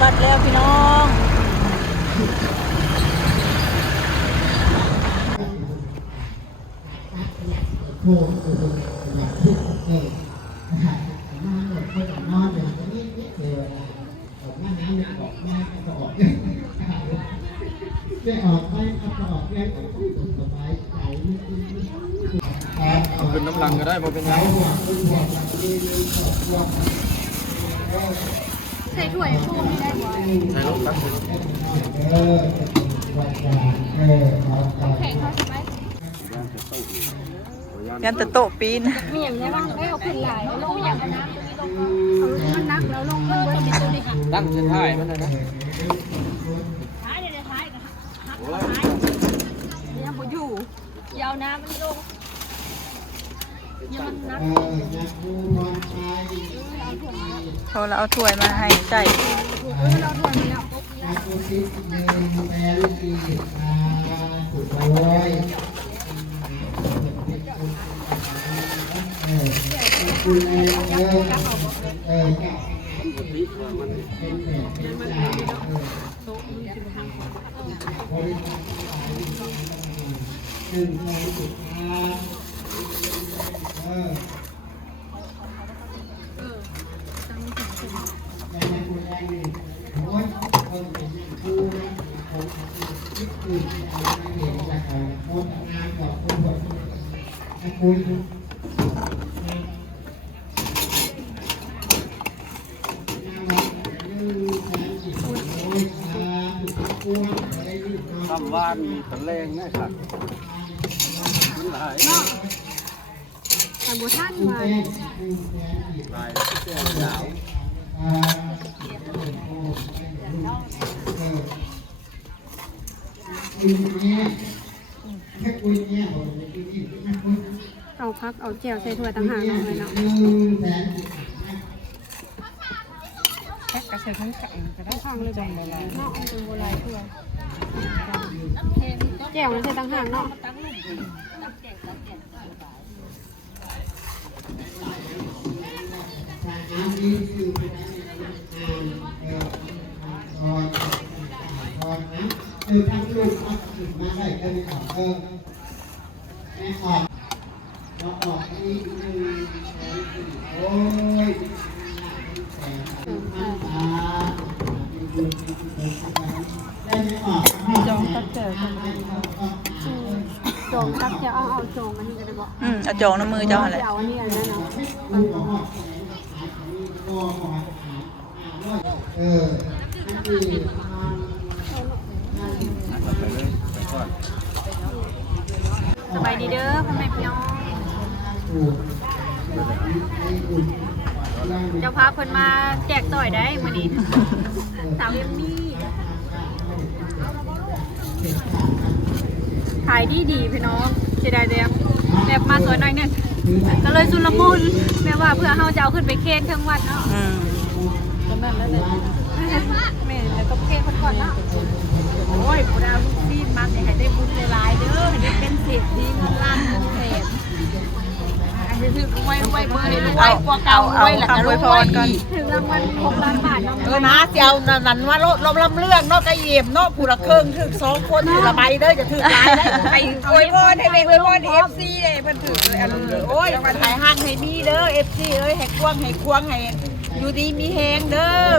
บัตรแล้วพี่น้องโทรโทรแบบทุกเอาหมดคนนอนอย่างนี้นี่เจอออกมาน้ำเนี่ยออกมาก็ออกไม่ออกไม่ก็ออกแรงก็สบายใจเอาขึ้นน้ำลังก็ได้บ่เป็นหยัง ใส่ถ้วยพูดไม่ได้บ่ใช้รถตักขึ้นเออวันจานเออเอาเอาแข่งเขาใช่ไหมยันตะโตปีนมีอย่างไรบ้างได้เอาขึ้นหลายลงอย่างน้ำมันนักแล้วลงมันเบิ้ลตัวนี้ค่ะตั้งเส้นท้ายมันนะนะท้ายเดี๋ยวท้ายกันท้ายเนี่ยบ่อยู่ยาวน้ำมันลง เอเขาเราเอาถ้วยมาให้ใส่หนึ่งแปดสี่อ่าสุดเลยเออคุณเองเออเออเป็นสุดท้าย เออแต่ในคุณแรงนี่โอ้ยคนเป็นครูนะผมคิดอื่นอไม่เห็นจากการโพสต์งานกับคนบทให้คุยทำว่านตะแรงนะครับมันหลาย แต่บ่ท่านมาหลายเสื้อหนาวเอาพักเอาแจ่วใส่ถ้วยต่างหากเนาะเลยเนาะแค่กระเซ็นทั้งขังก็ได้ข้างเลยจังบ่ไรเนาะเป็นบ่ไรถ้วยแจ่วมันใส่ต่างหากเนาะ เออทางลูกเอาขึ้นมาได้ก็ไม่ออกเออไม่ออกเราออกอีกหนึ่งสองสี่โอ้ยแต่มันตาได้ไม่ออกจองตัดเจอกันจงตักจะเอาเอาจงอันนี้ก็ได้บ่อืมเอาจองน้ำมือเจ้าอะไรเอาอันนี้ อมันเนาะเออนั่นคือไปเลยไปก่อนสบายดีเด้อพ่อแม่พี่น้อง เจ้าพาเพิ่นมาแจกต่อยได้มื้อนี้ สาวเอมมี่ขายดีดีพี่น้องเสียดายเดียแบบมาสวยหน่อยหนึงก็เลยสุลมุนแม่ว่าเพื่อเฮาจะเอาขึ้นไปเคนทั้งวัดเนาะ อืม แม่แล้วก็เคนคนก่อนเนาะโอ้ยผู้ดาลูกซีดมักให้ได้บุญหลายๆเด้อให้ได้เป็นเศรษฐีเงินล้านเงินแสนอันนี้คือรวยรวยเบอร์ให้รวยกว่าเก่ารวยแล้วก็รวยถึงรางวัล6ล้านบาทเนาะเออนะเจียวนั่นว่าลลมลำเรื่องนาะกระเยี่ยมนาะผู้ละเครึ่องถึกสองคนถือละใบเด้อจะถือหลายได้ไปอวยพรให้เด็กอวยพรเอฟซีเลยมันถือเลยอันโอ้ยมาถ่ายห้างให้มีเด้อเอฟซีเอ้ยให้กว้างให้ควงให้ อยู่ดีมีแฮงเด้อ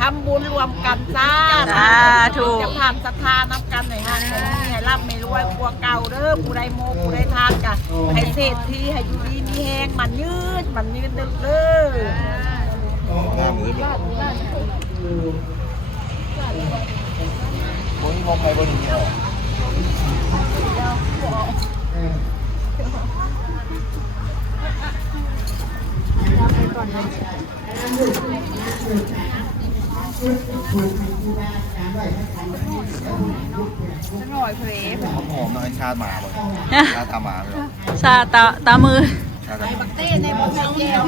ทำบุญรวมกันจ้าสาธุ จะผ่านศรัทธานับกันให้ห้างให้มีให้ร่ำให้รวยกลัวเก่าเด้อผู้ใดโมผู้ใดทานกะให้เศรษฐีให้อยู่ดีมีแฮงมันยืดมันยืดเด้อเด้องามเลยบ่มีมอ งไปบ่นี่ออกหน่อยเพลฟหอมหอมๆน่อยชาหมาบ่ชาตาหมาเลยชาตาตามือชาตาหมาเต้ในบ่แม่เจียว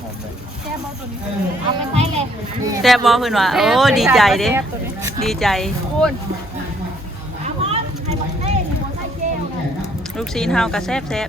หอมเลยเอาไปใช้เลยแซ่บบ่เพิ่นว่าโอ้ดีใจเด้ดีใจลูกซีนเฮาก็แซ่บแซ่บ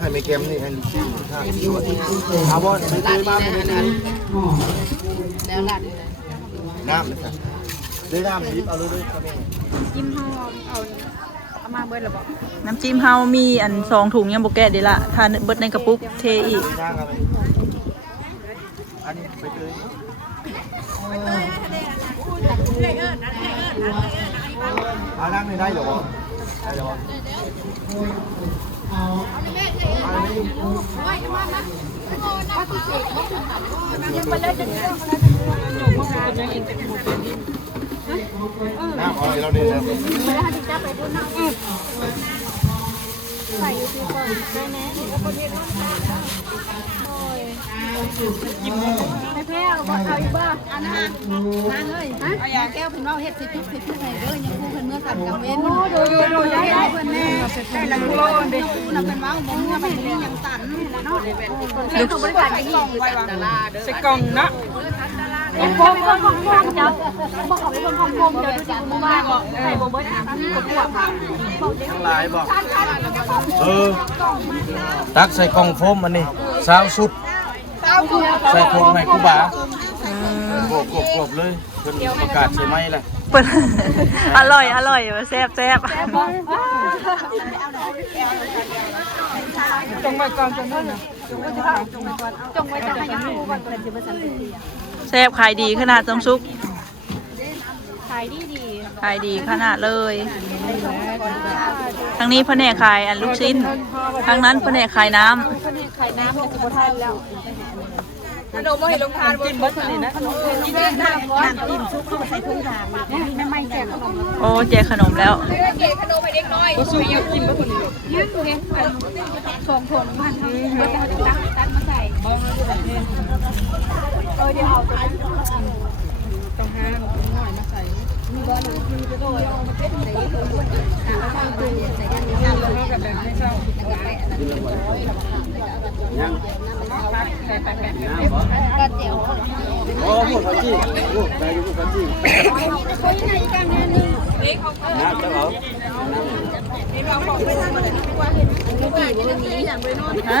ให้ไม่เกมนี่ให้ลูกชิ้นข้าวเอาบอลไปซื้อมาไม่ได้นะน้ำเลยค่ะได้น้ำยิบเอาเลยด้วยครับแม่จิ้มห่อเอาเอามาเบิดหรือเปล่าน้ำจิ้มเฮามีอันสองถุงยังบ่แกะเดีละทานเบิดในกระปุกเทอีกอันนี้ไปเลยเอานั่งไม่ได้หรอได้หรอ น้ำอาอะไรเราเนี่ยนะ ไม่แพ้เอาบ่เอาอีกบ่อันนั้นนานเลยฮะเอายาแก้วเพิ่นเว้าเฮ็ดสิทุกสิทุกให้เด้อยังคู่เพิ่นเมื่อสั่นกับเว้นโอ้ดูดูดูได้ได้เพิ่นแม่ได้ละโลนดิคู่น่ะเพิ่นเว้าบ่เมื่อมันนี่ยังสั่นเนาะลูกเขาบ่ได้ไปกล่องไว้ว่าใส่กล่องเนาะ ของผมของผมเจ้าบ่ของผมของผมเจ้าดูสิบ่ว่าบ่ใส่บ่เบิดอะบ่กลัวค่ะทั้งหลายบอกเออตักใส่กล่องโฟมอันนี้สาวสุดใส่โฟมให้กูบาโกบโกบโกบเลยเพิ่นประกาศใช่ไหมล่ะเปิดอร่อยอร่อยแซ่บแซ่บจงไว้ก่อนจงไว้นะจงไว้ก่อนจงไว้ก่อนจงไว้จะให้ยังคู่ก่อนเพิ่นสิบ่สั่นเสีย แซ่บขายดีขนาดจงซุก ขายดีดีขายดีขนาดเลยทั้งนี้แผนกขายอันลูกชิ้นทั้งนั้นแผนกขายน้ำคนนี้ขายน้ำก็สิบ่ทันแล้วขนมบ่ให้ลงทานบ่กินบ่ทันนี่นะขนมกินได้น้ำน้ำจิ้มซุปเข้ามาใส่ถุงทางนี่แม่ไม่แจกขนมโอ้แจกขนมแล้วเกขนมให้เด็กน้อยบ่สู้อยากกินบ่ทันยืนเฮ็ดอันสองคนมันบ่จะตักตักมาใส่บ่ เออเดี๋ยวเอาตัวนี้ต้องหาหน่อยมาใส่มีบ่หนูมีไปโดนเอามาเป็นใส่ถุงด้วยอะเอาใส่ถุงใส่กันแล้วก็แบบให้เจ้าก็เดี๋ยวโอ้พูดเขาจี้พูดได้อยู่พูดเขาจี้น้ำจะเหรอฮะ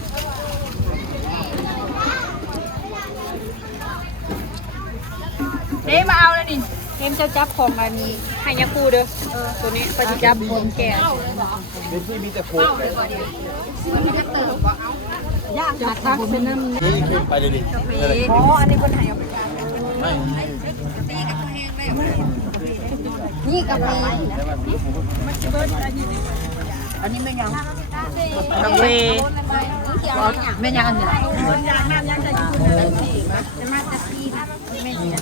เด้มาเอาเลยนี่เกมจะจับของอันนี้ให้ยาคูเด้อเออตัวนี้ไปจะจับของแก่เป็นที่มีแต่โคกจับทักเป็นน้ำนี่ขึ้นไปเลยดิอ๋ออันนี้คนไทยเอาไปไม่นี่กาแฟกาแฟแม่ยังอันเนี่ย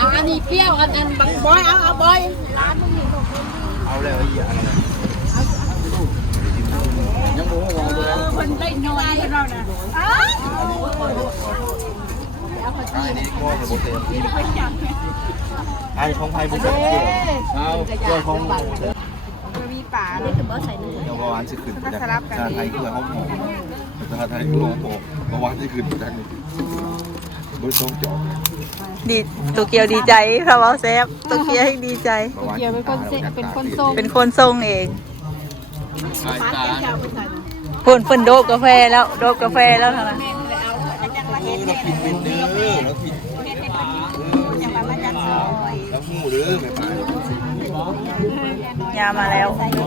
าอันนี้เปรี้ยว อันอันบางบอย เอาเอาบอยำเอาแล้วไอ้เหี้ยอะไรยังบ่วางเลยคนได้น้อยเรานะอันนี้ก็จะบ่เต็มไอ้ของไทยบ่เต็มเอาตัวของ ป่าได้คือบ่ใส่เนื้อเดี๋ยวหวานสิขึ้นจากชาไทยเพื่อเขาหอมชาไทยเพื่อเขาโปเมื่อวานที่คืนจังเบอร์สองจอบดีโตเกียวดีใจค่ะเว้าแซ่บโตเกียวให้ดีใจเกี่ยวเป็นคนเสเป็นคนทรงเป็นคนทรงเองสายตาเพิ่นเพิ่นโดบกาแฟแล้วโดบกาแฟแล้วเท่านั้นเราผิดเป็นเด้อเราผิดเราหูเด้อไม่ไป ยามาแล้วไม่ป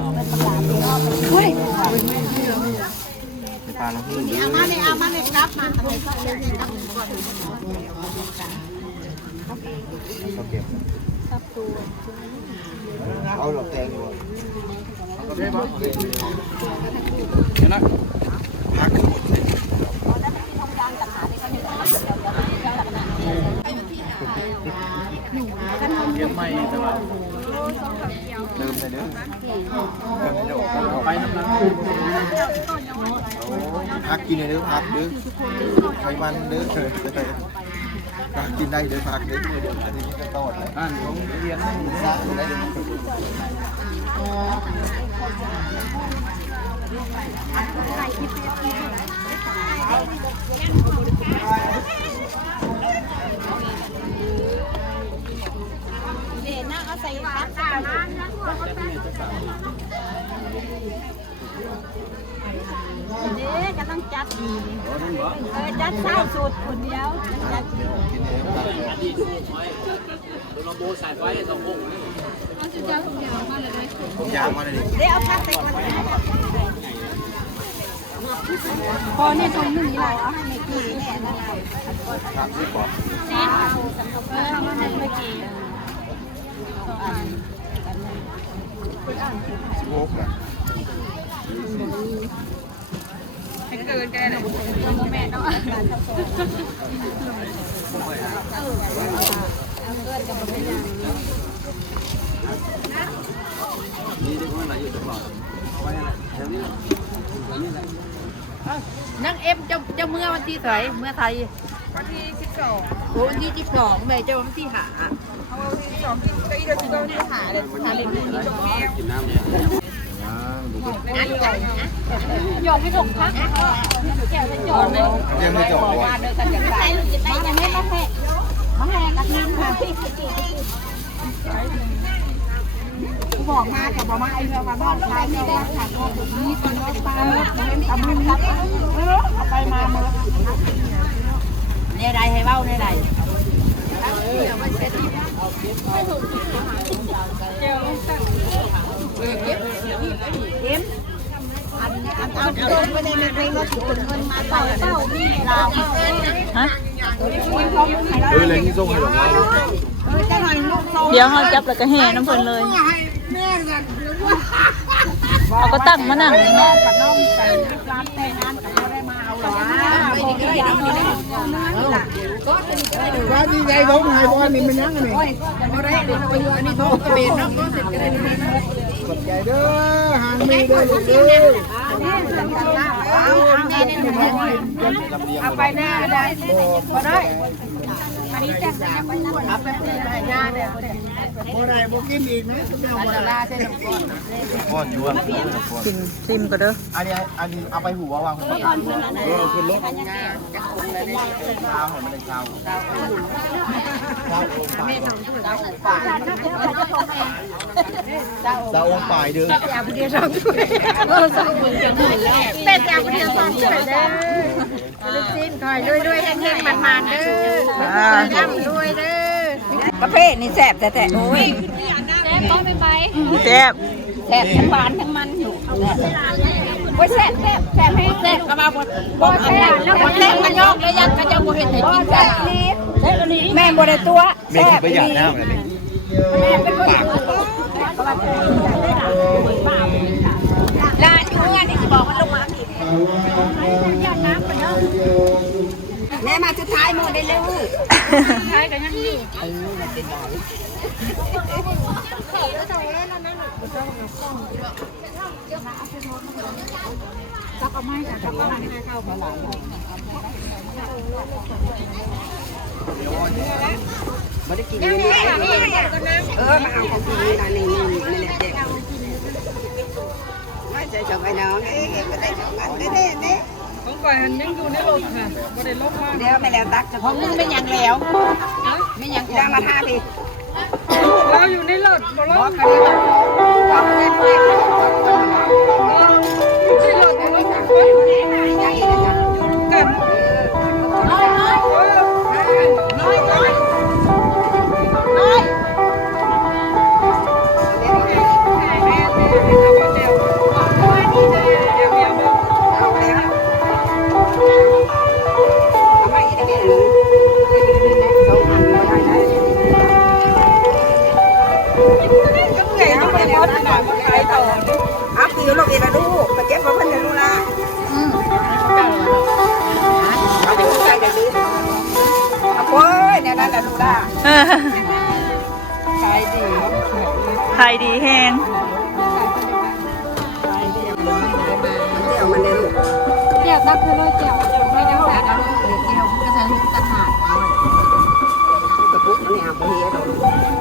ลาเราหูเด้อมาเลยเอามาเลยกลับมาทำไมก็เลยกลับก่อนเขาเก็บเอาหลอกแตงอยู่พักขึ้นหมดเลยเก็บไม่แต่ว่าเติม เลยเด้อไปน้ำลังพักกินเลยเด้อพักเด้อไขมันเด้อพักกินได้เด้อพักเด้ออันนี้ก็ต้อนอ่านของเรียนไม่มีซะเลยเด่นนะเอา ใส่ร้าจ้าเด้กำลังจัดเออจัดเช้าสุดคนเดียวจัดผมยางมาเลยดิเดี๋ยวเอาพักใส่มันพอเนี่ยตรงนี้เราเอาให้ในกี่เนี่ยนะสามสิบกว่าเออทำให้เมื่อกี้ สิบหกนะแม่เนาะนังเอ็มเจ้าเจ้าเมื่อวันที่เท่าไหร่เมื่อไทยวันที่สิบสองโอ้วันที่สิบสองแม่เจ้าวันที่หา โยกให้ถกพักแก้วจะโยนเลยยังไม่จบว่ะใส่ลูกจะได้ยังไม่มาแห่มาแห่กับน้ำค่ะกูบอกมากับบอกมาไอ้เรือมาบ้านใครไม่ได้ขาดของนี่ตอนนี้ปลาเมื่อเป็นตำลึงครับเออเอาไปมาเมื่อเนี่ยใดให้เบ้าเนี่ยใด อันอันเอาเดินไปในในเพลงรถถึงเงินมาเต่าเต่านี่เราฮะเออเลยที่ส่งให้หลวงเราเออจะหน่อยลูกโตเดี๋ยวเฮาจับแล้วก็แห่น้ำเพิ่นเลยเอาก็ตั้งมานั่งนี่แม่กับน้องใส่ร้านแต่งงาน กับเขาได้มาเอาหรอว่าที่ใจล้มหายบอลนี่มันยังไงนี่อันนี้โทรกระเบนเนาะก็เสร็จก็ได้กดใจเด้อหางมีเด้อลูกเด้อเอาไปแน้าได้ พอได้บ่ได้บ่กินอีกนะก็ไม่เอาบ่ได้ก้อนอยู่อะกินซิมก็เด้ออันนี้อันนี้เอาไปหูว่าวางเออขึ้นรถเช้าเหมือนมันเป็นเช้าดาวองป่ายเด้อเป็ดจากเดียวสองเฉยเด้อ ลูกชิ้นคอยด้วยด้วยแห้งๆมันๆเด้ออ่าย่ำด้วยเด้อประเภทนี้แซ่บแต่แต่โอ้ยแซ่บก็ไม่ไปแซ่บแซ่บทั้งหวานทั้งมันอยู่โอ้ยแซ่บแซ่บแซ่บให้แซ่บก็มาบ่บ่แซ่บแล้วบ่แซ่บกันยอกเลยยันกันยังบ่เห็นให้กินแซ่บแม่บ่ได้ตัวเมฆประหยัดน้ำอะไรเมฆปากลาอยู่งานนี่สิบอกมันลงมาอีก แม่มาสุดท้ายหมดได้เร็วใช่กันยังอยู่ยังมีค่ะนี่เออมาเอาของกินนี่นะนี่นี่นี่นี่เด็ก ไม่ใช่ชมไอ้น้องเอ๊ะก็ได้ชมมันได้เด้เด้เดี๋ยวไม่แล้วตักจะของมึงไม่ยังแล้วไม่ยังยังมาท่าพี่เราอยู่ในรถบ่รถคันนี้บอกเลย เนี่ยนั่นแหละขายดีขายดีแฮงเดี๋ยวมันได้ลูกเจียวตักคือว่าเจียวไม่ได้สาเอาเจียวกระตัดหาดกระปุกอันนี้เอาไปเฮ็ดเอก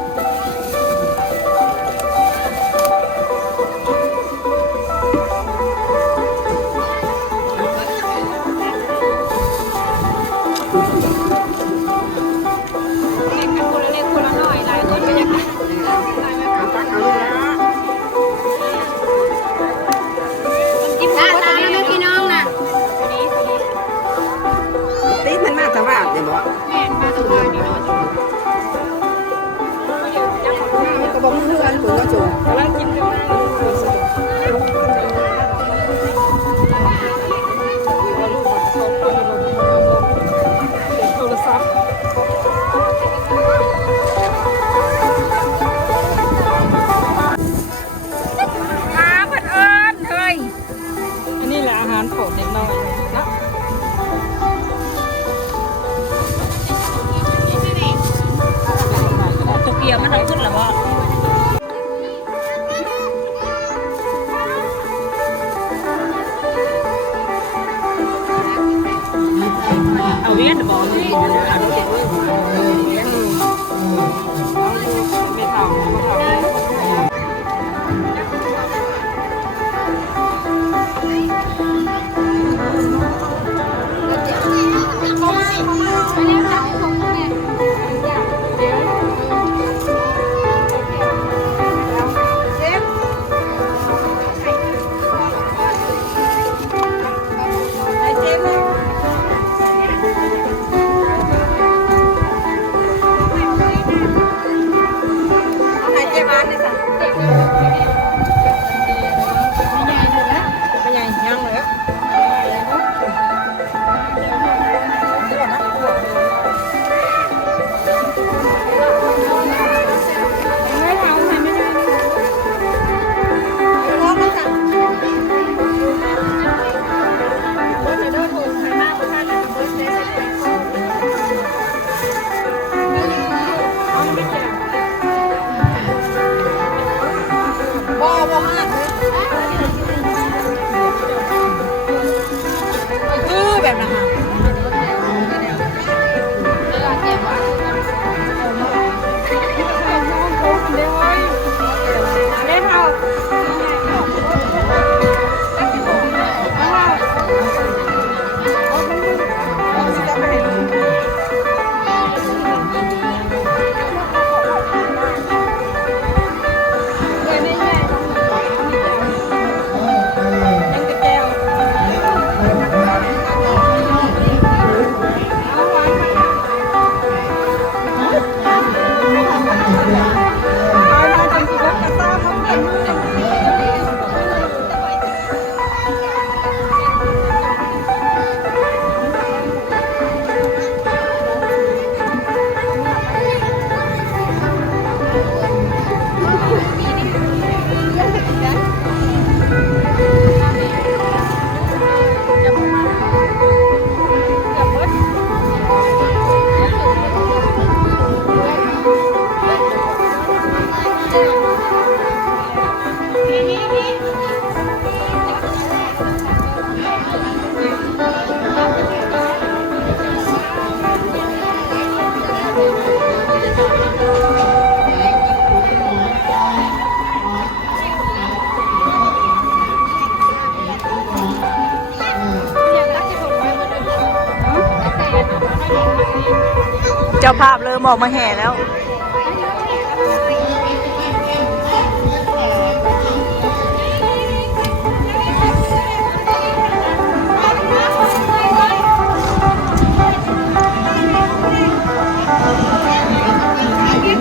ออกมาแห่แล้ว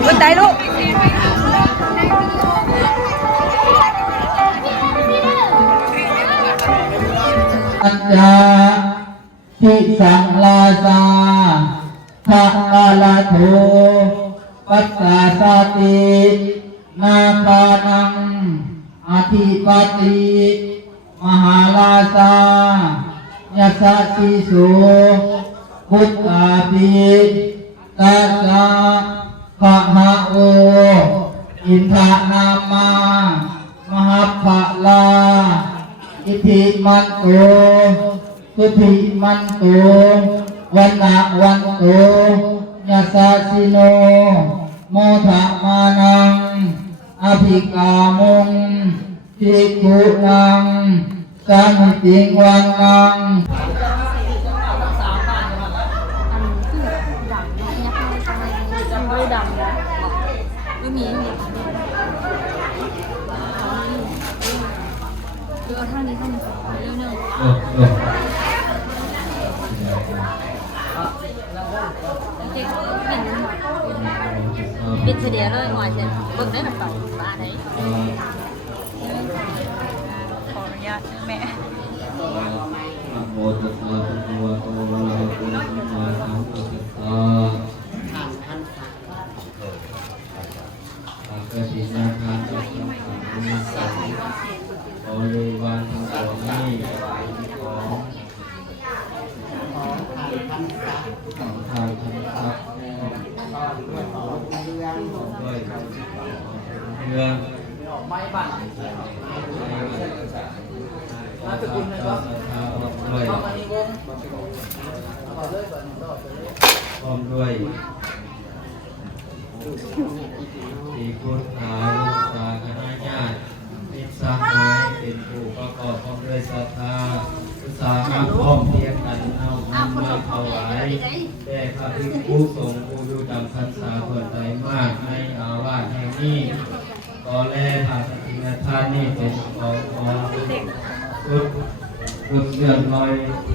บนไดลูกปัญญาทิสังลาสา ภะกาลาโทปัสสาสตินาคานังอธิปติมหาลาสายสสสิโสพุทธาปิตัสสะภะหะโออินทานามามหาภะลาอิทิมันโตสุธิมันโต วันนะวันโตยาสาสิโน โมทะมานัง อภิกามุงทิกุนัง สังติวันนัง เลยหน่อยเช่นเบิ่งได้แบบต่อบ้าไหน ขออนุญาตนะแม่ นะโมตัสสะภะคะวะโตอะระหะโตสัมมาสัมพุทธัสสะสัพพะสินาคาตัสสะภะคะวะโตบริวารทั้งปวงนี้ของของทางธรรมะด้วยเรื่องไม่บั่นมาตะกุลนะครับด้วยพร้อมด้วยสีพุทธาลูกตาคณะญาติมิตรสหายเป็นผู้ประกอบพร้อมด้วยศรัทธาอุตสาหะพร้อมเพรียงกันเอาอันมาถวายแด่พระภิกษุสงฆ์ผู้อยู่จำพรรษาคนใดมากในอาวาสแห่งนี้ ก็แลพระสถิงทา นี่เป็นของของสุดสุดเสื่อนลอย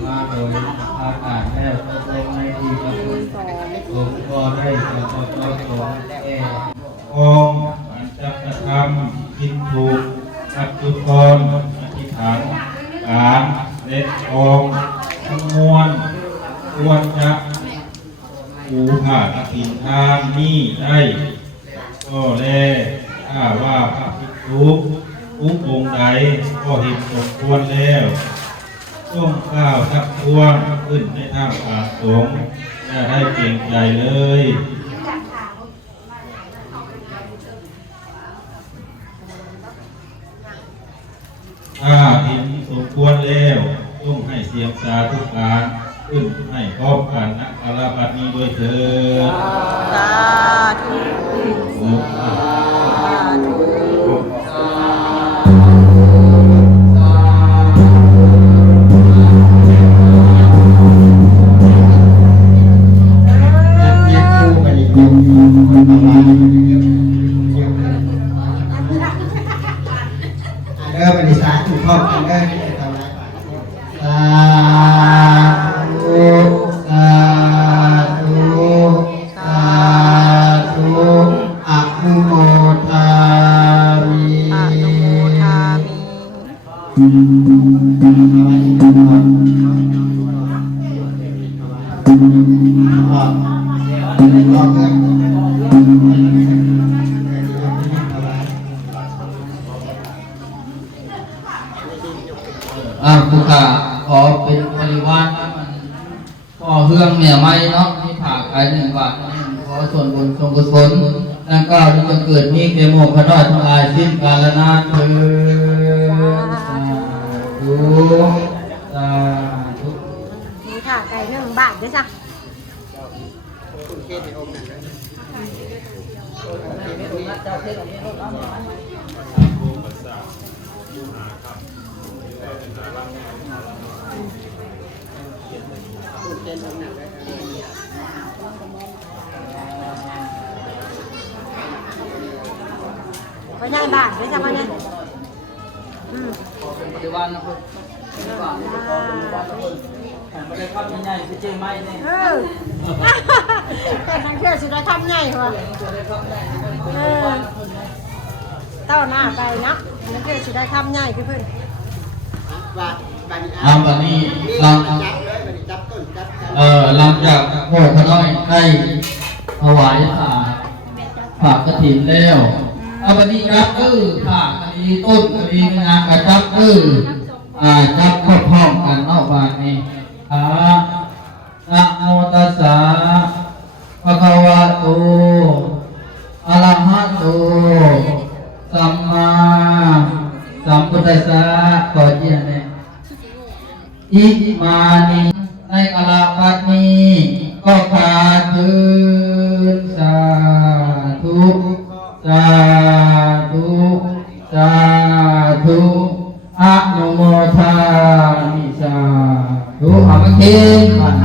มาโดยอากาศแล้วตกลงในที่ประชุมสงฆ์ก็ได้จะประกอบสงแก่ องค์อันจักรทำกินถูกปัจจุกรอธิษฐานการเล็ดองค์ทั้งมวลควรจะผูผ่ากฐินทานนี้ได้ ก็แลถ้าว่าพระภิกษุทุกองค์ใดก็เห็นสมควรแล้วต้องก้าวทักท้วงขึ้นในทางอาสงฆ์อย่าได้เกรงใจเลย ถ้าเห็นสมควรแล้วต้องให้เสียงสาธุการขึ้นให้พร้อมกันนะอาราบัดนี้ด้วยเถิดสาธุโอ้สาธุ อาผู้ขาขอเป็นบริวารนะมันขอเฮืองเมียไม้เนาะมีผ่าขายหนึ่งบาทขอส่วนบุญส่วนกุศลนั่นก็จะเกิดมีเกโมขน้อยทั้งหลายสิ้นกาลนานเถิดสาธุสาธุ ไก่หนึ่งบาทด้วยจ้ะอไปย้ายบ้านไปทำอะไรอืมปฏิวัตินะเพื่อน ไม่ได้เข้าใหญ่ๆคือเจไม่เนี่ยเออแต่ทางเชื่อสิได้ทำไงวะเออเต้าหน้าไปนะทางเชื่อสิได้ทำไงคือเพื่อนว่าบัดนี้เอาแบบนี้นี่เราจับเลยบัดนี้จับต้นจับจับเอ่อหลังจากโมขน้อยได้ถวายผ่าผ่ากระถินแล้วเอาวันนี้ครับเออผ่ากระดีต้นกระดีงานกระจับเอออ่าจับครอบครองกันนอกบ้านนี้ อานะโมตัสสะภะคะวะโตอะระหะโตสัมมาสัมพุทธัสสะขอเจียนเนี่ยอิมานิในกลปัดนี้ก็ขาดคืนสาธุสาธุสาธุอนุโมทามิสา ธุ